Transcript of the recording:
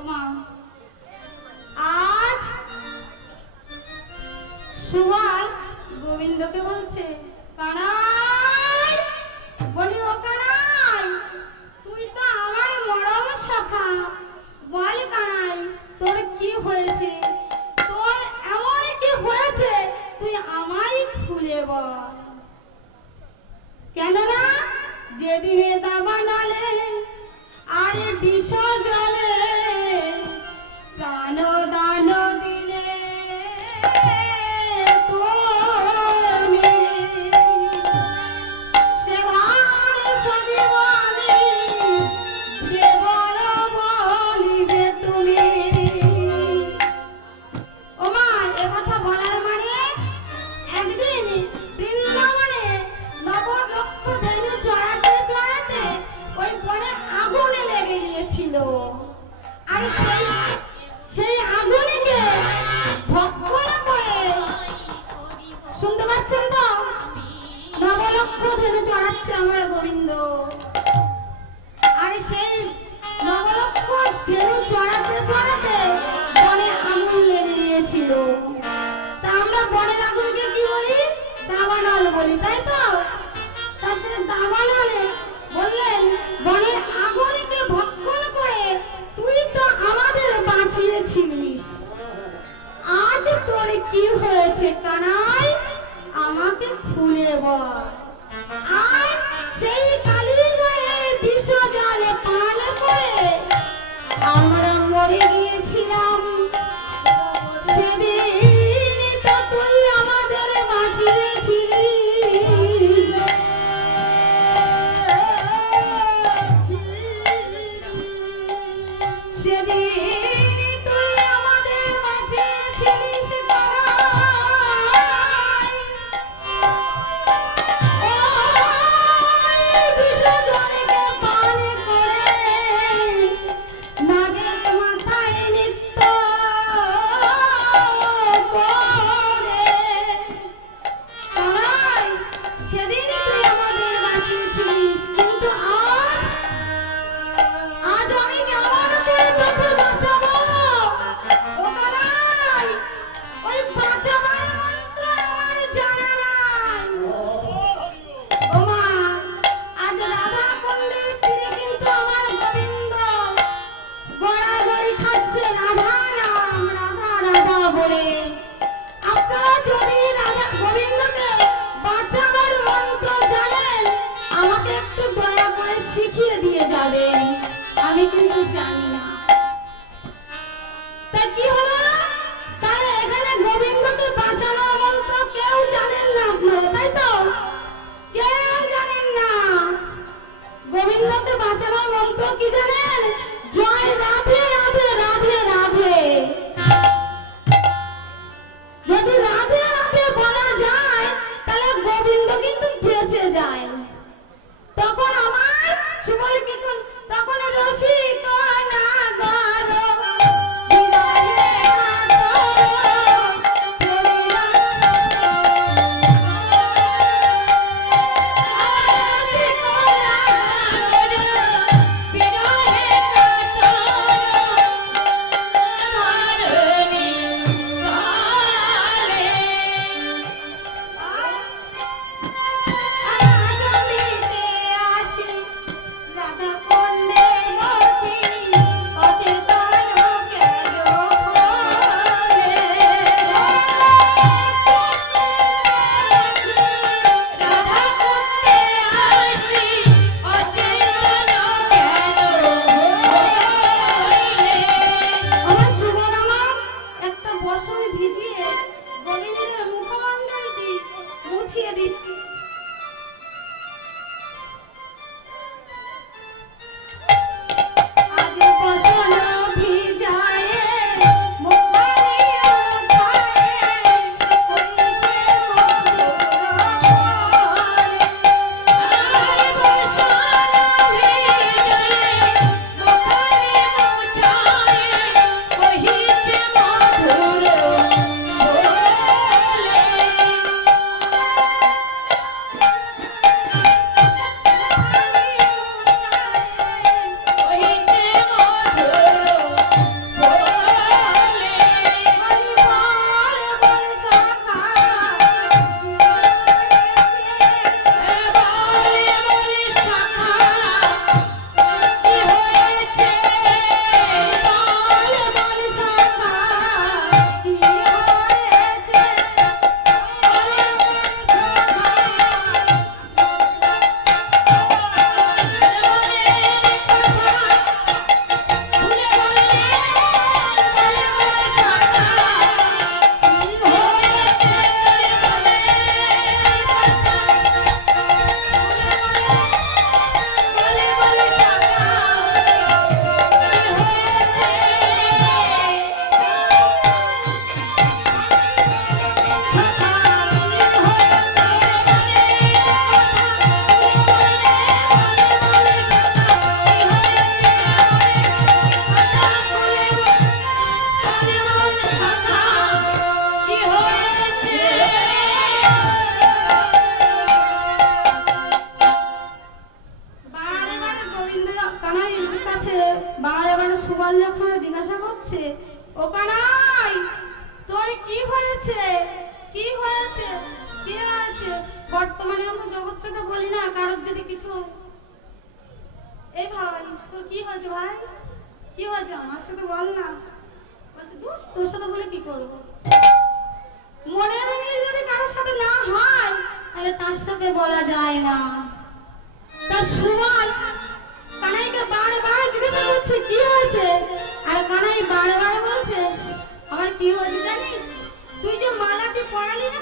ওমা আজ সুবল গোবিন্দকে বলছে, কানাই, বলি ও কানাই, তুই তো আমার মরম শাখা, বল কানাই তোর কি হয়েছে, তোর এমন কি হয়েছে তুই আমারই খুলে বল। কেননা যেদিনে দাবা নালে আরে বিষ জলে প্রাণ দান দিলে তুমি সে ধান সদিব আমি কেবল বলিবে তুমি। ওমা এ কথা বলার মানে একদিন বৃন্দাবনে নবলক্ষ ধেনু চড়াতে চড়াতে ওই বনে আগুন লেগে গিয়েছিল। আর সেই আগুনকে ভক্ষণ করে, শুনতে পাচ্ছেন তো, নবলক্ষ ধেনু চড়াচ্ছে আমার গোবিন্দ। আর সেই নবলক্ষ ধেনু চড়াতে চড়াতে বনে আগুন লেগে গিয়েছিল। তা আমরা বনের আগুনকে কি বলি? দাবানল বলি, তাই তো? তা সে দাবানলে বললেন, বনের আগুনকে ভক্ষণ করে তুই তো আমাদের বাঁচিয়েছিলিস, আজ তোর কি হয়েছে কানাই, আমাকে খুলে বল। আর সেই কালিজয়ের বিষ জল পান করে আমরা মরে গিয়েছিলাম, সেদিন তো তুই আমাদের বাঁচিয়েছিলি। সেদিন তুই আমাদের বাঁচিয়েছিলিস কানাই। ওই বিষ জলকে পান করে নাগের মাথায় নৃত্য করে কানাই, সেদিন তুই আমাদের বাঁচিয়েছিলিস। কিন্তু আজ আমি কেমন করে তোকে বাঁচাবো? ও কানাই, ওই বাঁচাবার মন্ত্র আমার জানা নাই। ওমা আজ রাধা কুণ্ডের তীরে কিন্তু আমার গোবিন্দ গড়াগড়ি খাচ্ছে রাধা নাম, রাধা রাধা বলে। আপনারা যদি রাধা গোবিন্দকে বাঁচাবার মন্ত্র জানেন, আমাকে একটু দয়া করে শিখিয়ে দিয়ে যাবেন, আমি কিন্তু জানি না। তা কি হলো? তাহলে এখানে গোবিন্দকে বাঁচানোর মন্ত্র কেউ জানেন না আপনারা, তাই তো? কেউ জানেন না। গোবিন্দকে বাঁচানোর মন্ত্র কি জানেন? জয় রাধে রাধে রাধে রাধে। যদি রাধে রাধে বলা যায় তাহলে গোবিন্দ কিন্তু বেঁচে যায়। তখন আমার সুবল কি তখন রসিক না কানাইয়ের কাছে বারে বারে সুবল যখন জিজ্ঞাসা করছে, ও কানাই তোর কি হয়েছে, কি হয়েছে, কি হয়েছে? বর্তমানে আমরা জগৎটাকে বলি না কারোর যদি কিছু হয়, এই ভাই তোর কি হয়েছে, ভাই কি হয়েছে আমার সাথে বল না। বলছে দোষ তোর সাথে বলে কি করবো, মনের মিল যদি কারোর সাথে না হয় তাহলে তার সাথে বলা যায় না। তার সুবল কানাইকে বারে বারে জিজ্ঞাসা করছে কি হয়েছে, আর কানাই বারে বারে বলছে আমার কি হয়েছে জানিস, তুই যে মালাটি পরালি না